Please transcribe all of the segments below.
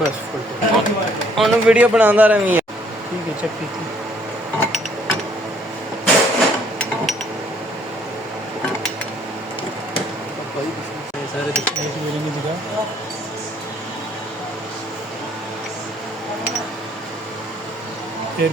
बस ਹੁਣ ਵੀਡੀਓ ਬਣਾਉਂਦਾ ਰਵੀਂ ठीक है चेक कीजिए सारे एक मिलेंगे दिखा फिर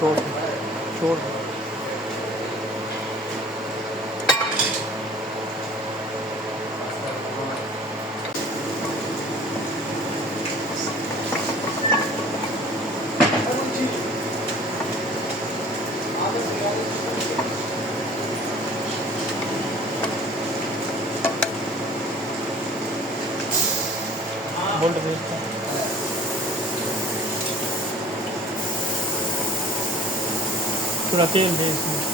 छोड़ छोड़ बोल्ट भेजता थोड़ा तेल दे इसमें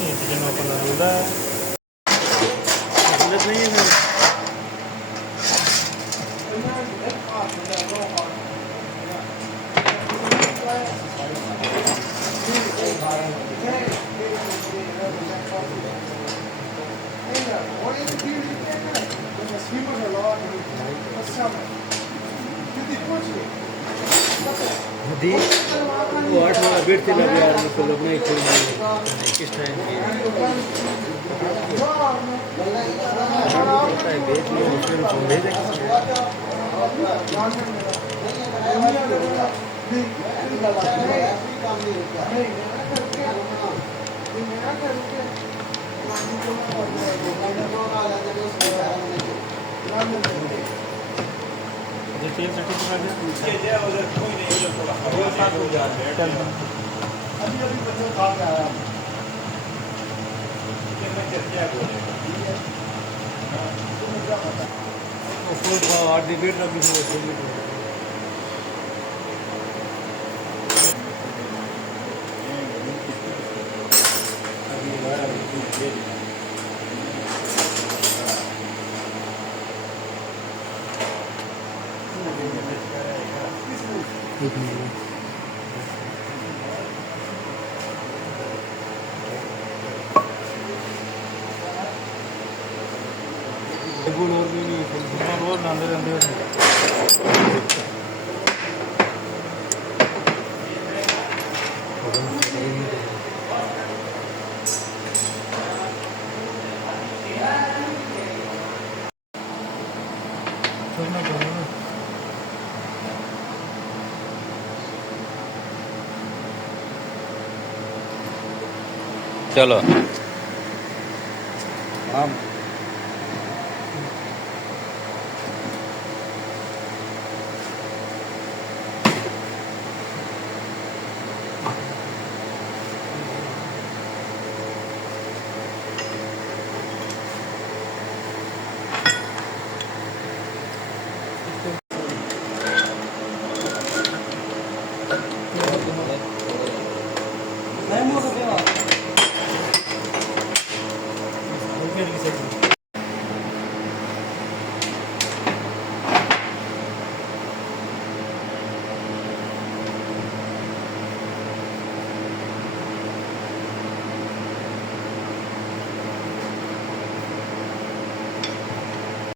ये किचन ओपन होगा नहीं है दी वो 8 वाला बेड थी लग यार मुझको लोग नहीं छोड़ किस टाइम की है बेच लो फिर तुम भेज तेल सर्टिफिकेट रोज लाते रहते चलो हाँ नहीं करके साइड में